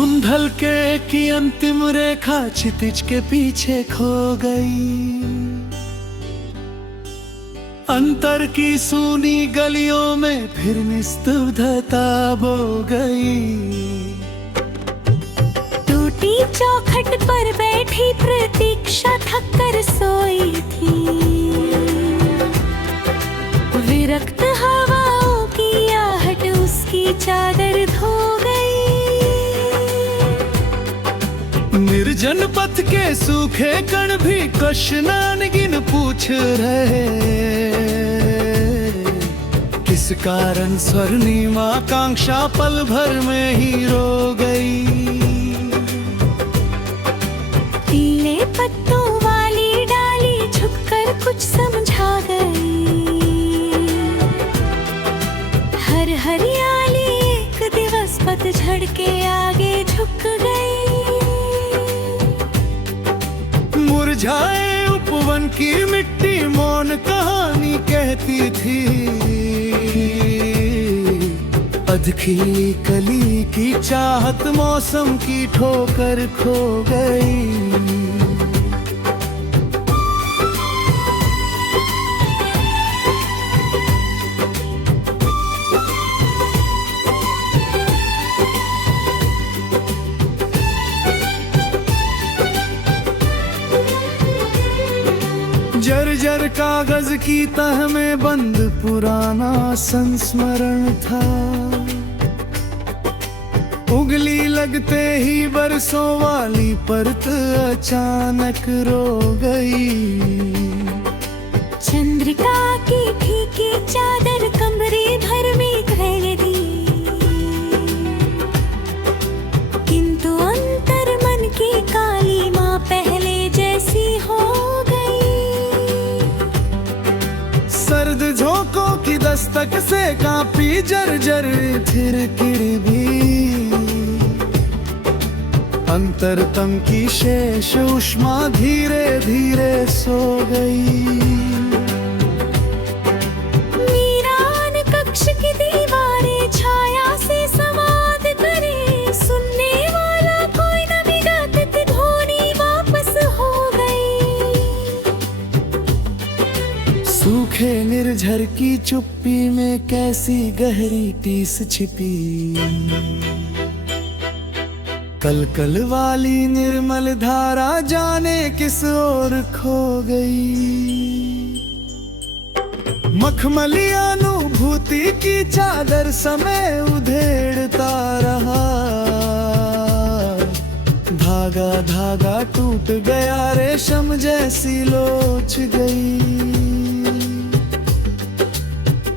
धुंधल के की अंतिम रेखा क्षितिज के पीछे खो गई। अंतर की सूनी गलियों में फिर निस्तब्धता बो गई। टूटी चौखट पर बैठी प्रतीक्षा थक कर सोई थी। विरक्त हवाओं की आहट उसकी चादर धो गई। निर्जन पथ के सूखे कण भी कशनान गिन पूछ रहे, किस कारण स्वर्णिमा कांक्षा पल भर में ही रो गई। पीले पत्तों वाली डाली झुककर कुछ समझा गई। हर हरियाली एक दिवस पतझड़ के आगे झुक गई। मुरझाए उपवन की मिट्टी मौन कहानी कहती थी। अधखी कली की चाहत मौसम की ठोकर खो गई। जर्जर कागज की तह में बंद पुराना संस्मरण था। उंगली लगते ही बरसों वाली परत अचानक रो गई। चंद्रिका की फीकी चादर कमरे भर में फैल दी, किंतु अंतर मन की काली माँ पहले जैसी हो सर्द झोंकों की दस्तक से कांपी जर्जर थिरकिर भी। अंतरतम की शेष उष्मा धीरे धीरे सो गई। वीरान कक्ष की दीवारें छाया से संवाद करे। सुनने वाला कोई न विगत ध्वनि वापस हो गई। सूखे निर्झर की चुप्पी में कैसी गहरी टीस छिपी। कलकल वाली निर्मल धारा जाने किस ओर खो गई। मखमली अनुभूति की चादर समय उधेड़ता रहा। धागा धागा टूट गया, रेशम जैसी लोच गई।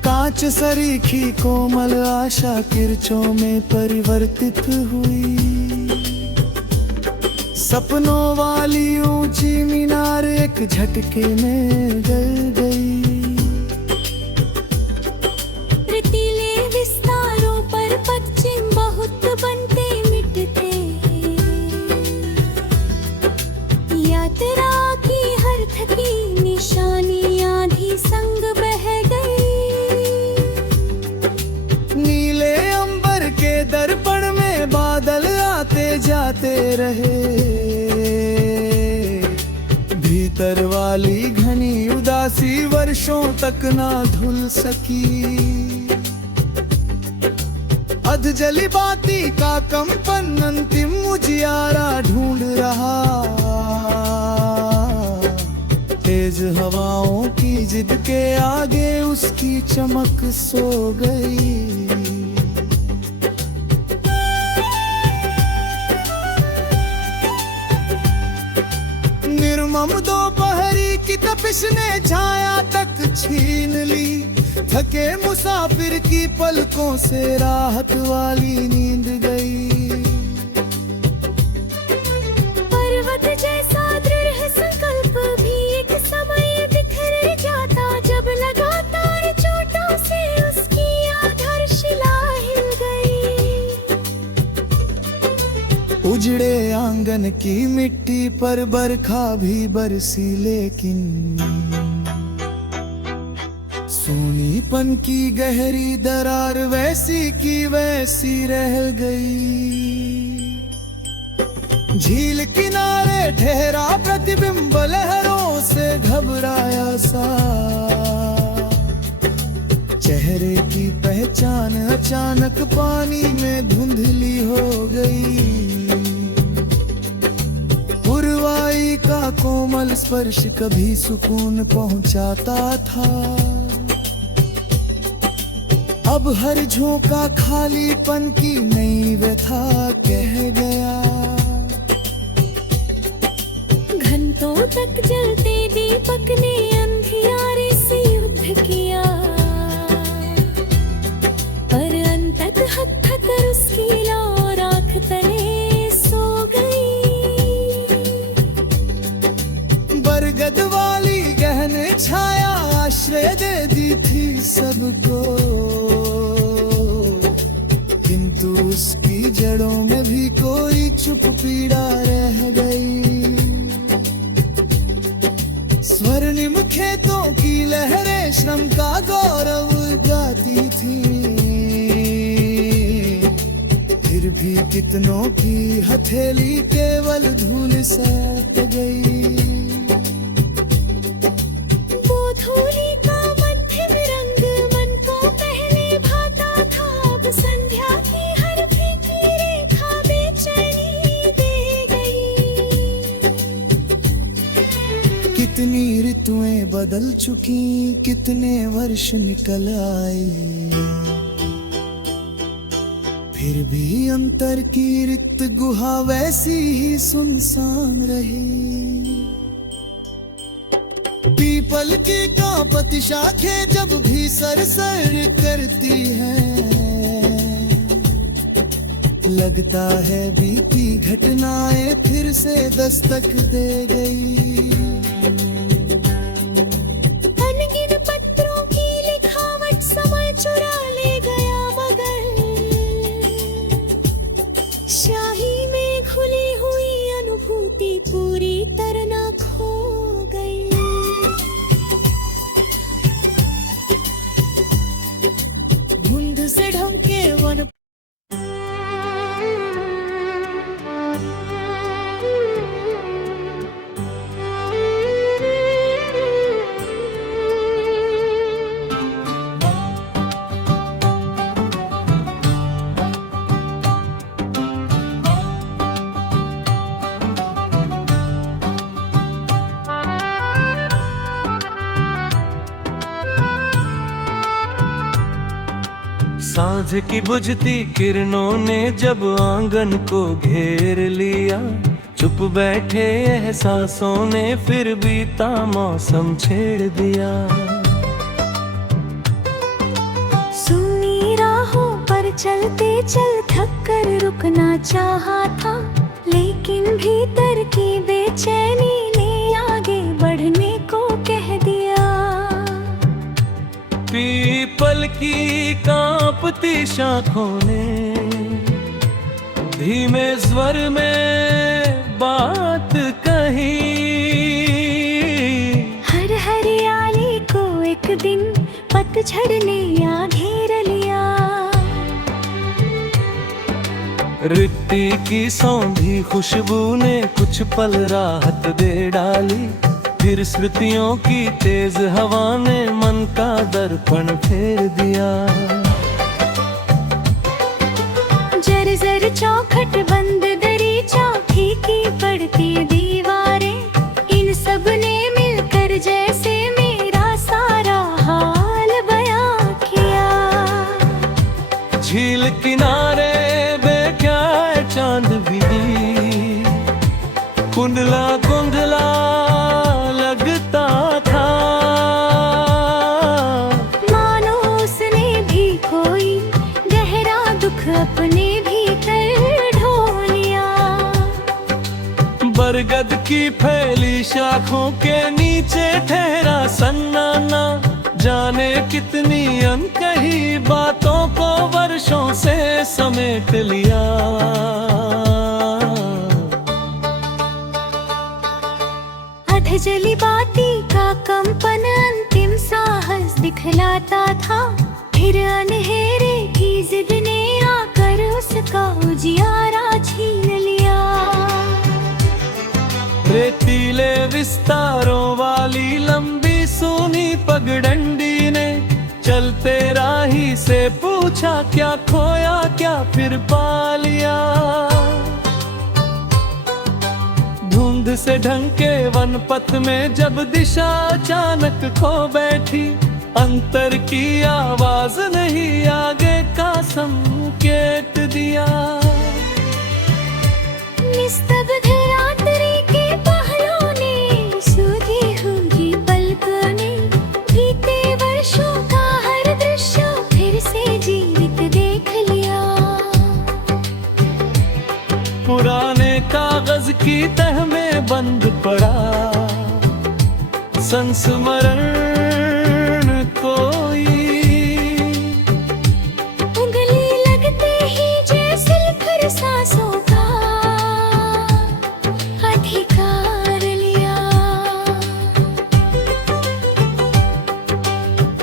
कांच सरीखी कोमल आशा किरचों में परिवर्तित हुई। सपनों वाली ऊंची मीनार एक झटके में गल गई। रेतीले विस्तारों पर पश्चिम बहुत बनते मिटते। यात्रा की हर थकी निशानी आधी संग बह गई। नीले अंबर के दर्पण में बादल आते जाते रहे। भीतर वाली घनी उदासी वर्षों तक ना धुल सकी। अधजली बाती का कंपन अंतिम उजियारा ढूंढ रहा। तेज हवाओं की जिद के आगे उसकी चमक सो गई। निर्मम दोपहरी की तपिश ने छाया तक छीन ली। थके मुसाफिर की पलकों से राहत वाली नींद गई। पर्वत जैसा दृढ़ संकल्प भी एक समय बिखर जाता। जब लगातार चोटों से उसकी आधारशिला हिल गई। उजड़े आंगन की मिट्टी पर बरखा भी बरसी, लेकिन सूनीपन की गहरी दरार वैसी की वैसी रह गई। झील किनारे ठहरा प्रतिबिंब लहरों से घबराया सा, चेहरे की पहचान अचानक पानी में धुंधली हो गई। पुरवाई का कोमल स्पर्श कभी सुकून पहुंचाता था, अब हर झोंका खालीपन की नई व्यथा कह गया। घंटों तक जलते दीपक ने अंधियारे से युद्ध किया, पर अंततः हत्थकर उसकी लौ राख तले सो गई। बरगद वाली गहन छाया आश्रय दे दी थी सबको, किंतु उसकी जड़ों में भी कोई चुप पीड़ा रह गई। स्वर्णिम खेतों की लहरें श्रम का गौरव गाती थी, फिर भी कितनों की हथेली केवल धूल सैत गई। वो धूली का मध्यम रंग मन को पहले भाता था, अब संध्या की हर फीकी रेखा बेचैनी दे गई। कितनी ऋतुएं बदल चुकी, कितने वर्ष निकल आए, फिर भी अंतर की रिक्त गुहा वैसी ही सुनसान रही। पीपल की कांपती शाखें जब भी सरसर करती हैं, लगता है बीती घटनाएं फिर से दस्तक दे गई। अनगिन पत्रों की लिखावट समय चुरा ले गया, मगर शाही में घुली हुई अनुभूति पूरी तरह न खो गई। धुंध से ढंके वन सांझ की बुझती किरणों ने जब आंगन को घेर लिया, चुप बैठे एहसासों ने फिर बीता मौसम छेड़ दिया। सुनी राहों पर चलते चल थक कर रुकना चाहा था, लेकिन भीतर की बेचैनी ने आगे बढ़ने को कह दिया। पीपल की कांपती शाखों ने धीमे स्वर में बात कही, हर हरियाली को एक दिन पतझड़ ने आ घेर लिया। रिट्टी की सौंधी खुशबू ने कुछ पल राहत दे डाली, फिर स्मृतियों की तेज हवा ने मन का दर्पण फेर दिया। जर चौखट बंद दरीचा फीकी पड़ती दीवारें, इन सब ने मिलकर जैसे मेरा सारा हाल बयां किया। झील किनारे बेख्या चांद भी कुंडला कुंडला लगता था, मानो उसने भी कोई गहरा दुख अपने भीतर ढो लिया। बरगद की फैली शाखों के नीचे ठहरा सन्नाटा, जाने कितनी अनकही बातों को वर्षों से समेट लिया। जली बाती का कंपन अंतिम साहस दिखलाता था, फिर अनहेरे की जिद ने आकर उसका उजियारा छीन लिया। पगडंडी ने चलते राही से पूछा, क्या खोया क्या फिर पा लिया। धुंध से ढंके वन पथ में जब दिशा अचानक खो बैठी, अंतर की आवाज नहीं आगे का संकेत दिया। निस्तब्ध रात्रि के पहलों ने सूधी होंगी पलकों ने बीते वर्षों का हर दृश्य फिर से जीवित देख लिया। पुराने कागज की तह में बंद पड़ा संस्मरण कोई। उंगली लगते ही जैसे फिर सांसों का अधिकार लिया।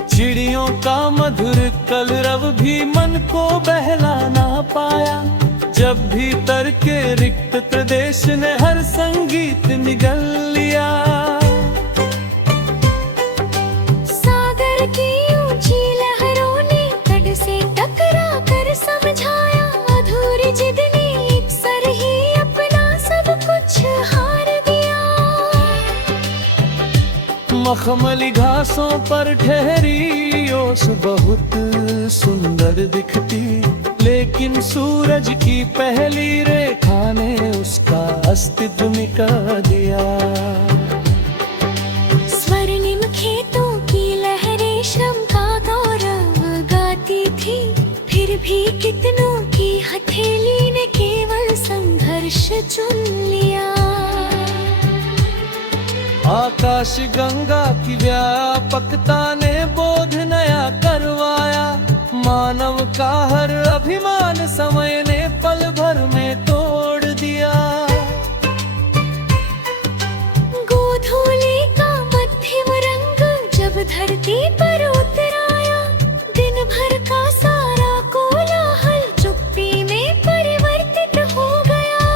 चिड़ियों का मधुर कलरव भी मन को बहला ना पाया, जब भीतर के रिक्त प्रदेश ने हर संगीत निगल लिया। सागर की ऊंची लहरों ने तट से टकरा कर समझाया, अधूरी जिद ने एक सर ही अपना सब कुछ हार दिया। मखमली घासों पर ठहरी ओस बहुत सुंदर दिखती, लेकिन सूरज की पहली रेखा ने उसका अस्तित्व मिटा दिया। स्वर्णिम खेतों की लहरें श्रम का गौरव गाती थी, फिर भी कितनों की हथेली ने केवल संघर्ष चुन लिया। आकाश गंगा की व्यापकता ने बोध नया करवाया, मानव का हर अभिमान समय ने पल भर में तोड़ दिया। गोधूली का मध्यम रंग जब धरती पर उतर आया, दिन भर का सारा कोलाहल चुप्पी में परिवर्तित हो गया।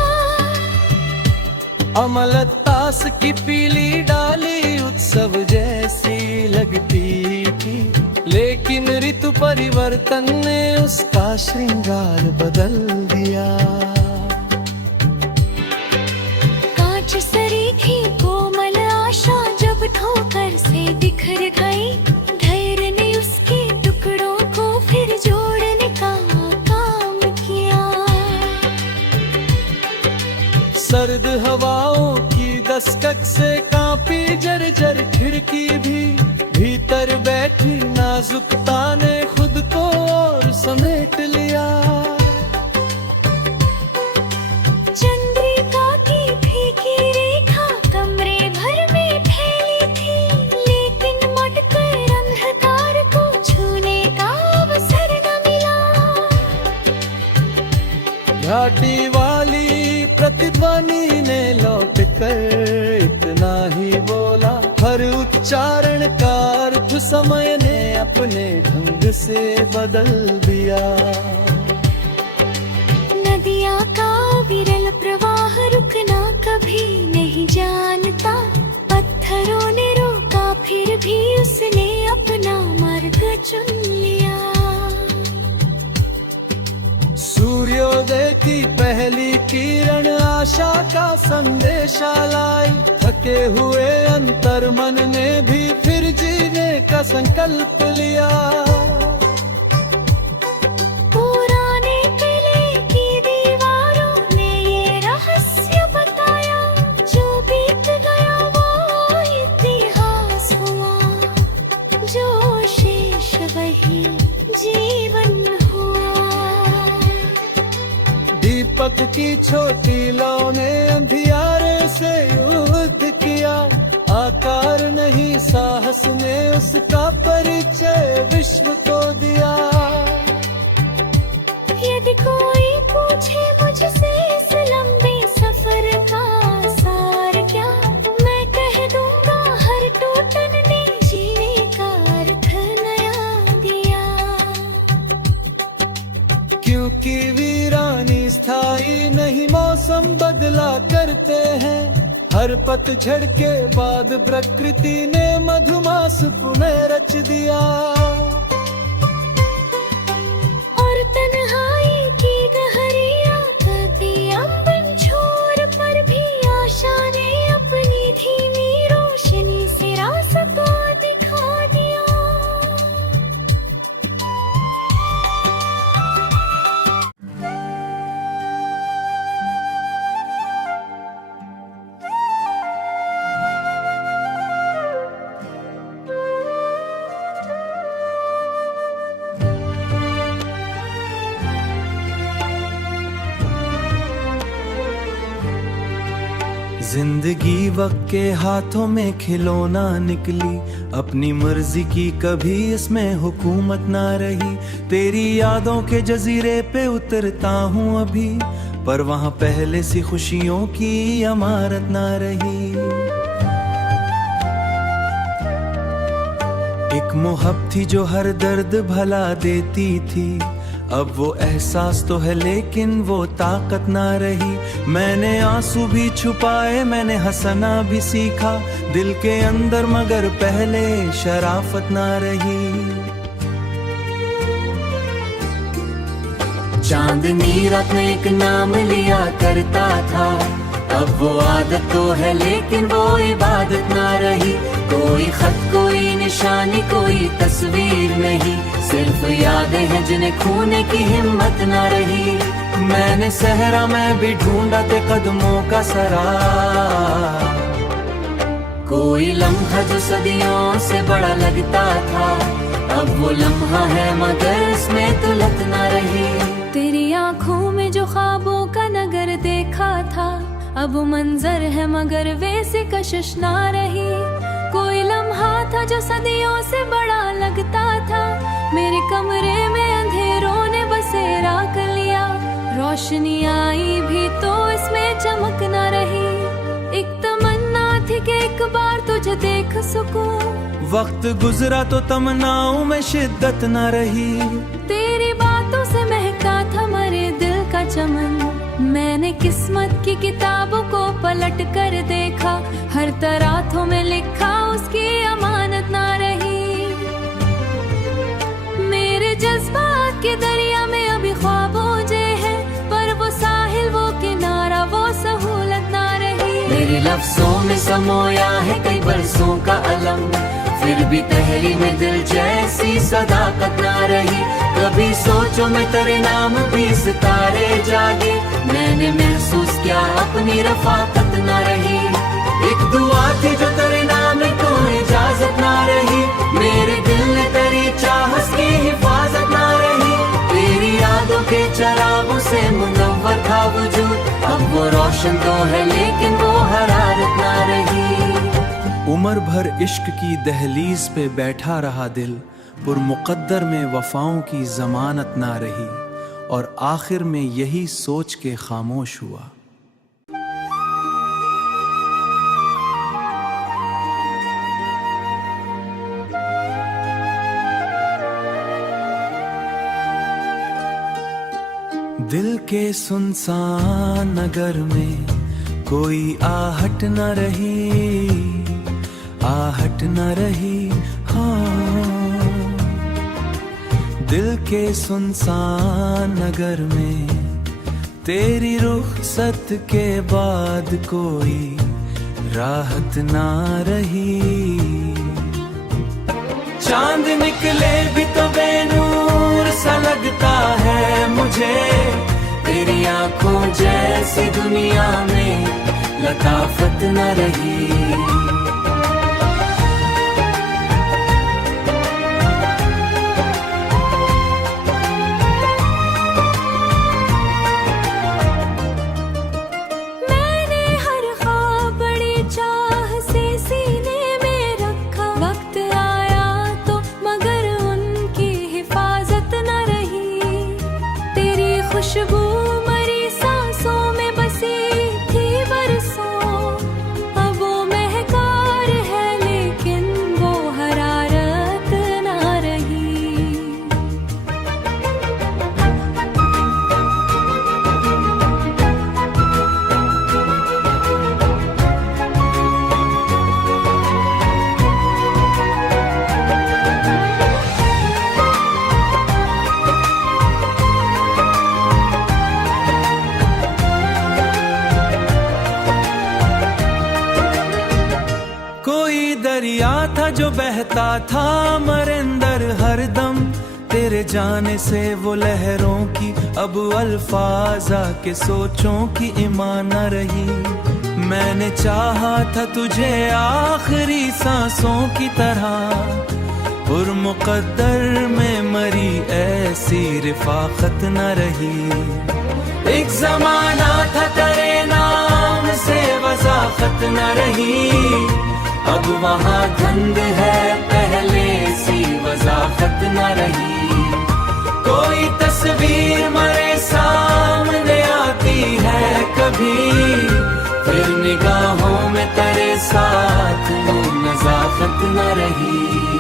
अमलतास की पीली डाली उत्सव जैसी लगती थी, लेकिन ऋतु परिवर्तन ने उसका श्रृंगार बदल दिया। कांच सरी थी कोमल आशा जब ठोकर से बिखर गई, धैर्य ने उसके टुकड़ों को फिर जोड़ने का काम किया। सर्द हवाओं की दस्तक से कांपी जर्जर खिड़की भी, भीतर बैठी नाजुकता ने खुद को और समेट लिया। चंद्रिका की फीकी रेखा कमरे भर में फैली थी, लेकिन मटकर अंधकार को छूने का अवसर न मिला। घाटी वाली प्रतिध्वनि ने लौट कर इतना ही बोला, हर उच्चारण का अर्थ समय ने अपने ढंग से बदल दिया। नदिया का विरल प्रवाह रुकना कभी नहीं जानता, पत्थरों ने रोका फिर भी उसने अपना मार्ग चुन लिया। सूर्योदय की पहली किरण आशा का संदेशा लाई, थके हुए अंतर मन ने भी फिर जीने का संकल्प लिया। पुराने किले की दीवारों ने ये रहस्य बताया, जो बीत गया वो इतिहास हुआ, जो शेष वही जीवन हुआ। दीपक की छोटी लौ ने अंधियारे से युद्ध किया, आकार नहीं साहस ने उसका परिचय विश्व को दिया। यदि कोई पूछे मुझसे इस लंबे सफर का सार क्या, मैं कह दूंगा हर टूटन ने जीने का अर्थ नया दिया। क्योंकि वीरानी स्थायी नहीं, मौसम बदला करते हैं, हर पतझड़ के बाद प्रकृति ने मधुमास पुनः रच दिया। और तन्हाई की गहरिया करती अंबन छोर पर भी आशा ने अपनी धीमी रोशनी से रास्ता दिखा दिया। जिंदगी वक्त के हाथों में खिलौना निकली, अपनी मर्जी की कभी इसमें हुकूमत ना रही। तेरी यादों के जजीरे पे उतरता हूँ अभी, पर वहाँ पहले सी खुशियों की इमारत ना रही। एक मोहब्बत थी जो हर दर्द भला देती थी, अब वो एहसास तो है लेकिन वो ताकत ना रही। मैंने आंसू भी छुपाए, मैंने हंसना भी सीखा दिल के अंदर, मगर पहले शराफत ना रही। चांदनी रात में एक नाम लिया करता था, अब वो आदत तो है लेकिन वो इबादत ना रही। कोई खत कोई निशानी कोई तस्वीर नहीं, सिर्फ यादें हैं जिन्हें खोने की हिम्मत ना रही। मैंने सहरा में भी ढूंढा ते कदमों का सरा, कोई लम्हा जो सदियों से बड़ा लगता था, अब वो लम्हा है मगर इसमें तुलत ना रही। तेरी आंखों में जो ख्वाबों का नगर देखा था, अब मंजर है मगर वैसे कशिश ना रही। कोई लम्हा था जो सदियों से बड़ा लगता था, मेरे कमरे में अंधेरों ने बसेरा कर लिया। रोशनी आई भी तो इसमें चमक ना रही। एक तमन्ना थी कि एक बार तुझे देख सकूं, वक्त गुजरा तो तमन्नाओं में शिद्दत ना रही। तेरी बातों से महका था मेरे दिल का चमन, मैंने किस्मत की किताबों को पलट कर देखा, हर तरातों में लिखा उसकी अमानत ना रही। मेरे जज्बात के दरिया में अभी ख्वाबों जे है, पर वो साहिल वो किनारा वो सहूलत ना रही। मेरे लफ्जों में समोया है कई बरसों का अलम, फिर भी तहरी में दिल जैसी सदाकत ना रही। कभी सोचो मैं तेरे नाम भी सितारे जागे, मैंने महसूस किया अपनी रफाकत ना रही। एक दुआ थी जो तेरे नाम को इजाजत ना रही, मेरे दिल ने तेरी चाहत की हिफाजत ना रही। तेरी यादों के चरागों से मुनव्वर था वजूद, अब वो रोशन तो है लेकिन वो हरारत ना रही। उम्र भर इश्क की दहलीज पे बैठा रहा दिल, पुरमुक़द्दर में वफाओं की जमानत ना रही, और आखिर में यही सोच के खामोश हुआ। दिल के सुनसान नगर में कोई आहट न रही, आहट न रही। हाँ, दिल के सुनसान नगर में तेरी रुखसत के बाद कोई राहत ना रही। चांद निकले भी तो बेनूर सा लगता है मुझे, तेरी आंखों जैसी दुनिया में लताफत न रही। खुशबू मरी सांसों में बसी थी बरसों, अब वो महकार है लेकिन वो हरारत ना रही। जो बहता था मरिंदर हरदम, तेरे जाने से वो लहरों की अब अल्फाजा के सोचों की ईमान न रही। मैंने चाहा था तुझे आखिरी सांसों की तरह, और मुकद्दर में मरी ऐसी रिफाकत न रही। एक जमाना था तेरे नाम से वजाफत न रही, अब वहाँ धुंध है पहले सी वजाफत न रही। कोई तस्वीर मरे सामने आती है कभी, फिर निगाहों में तेरे साथ वो नजाकत न रही।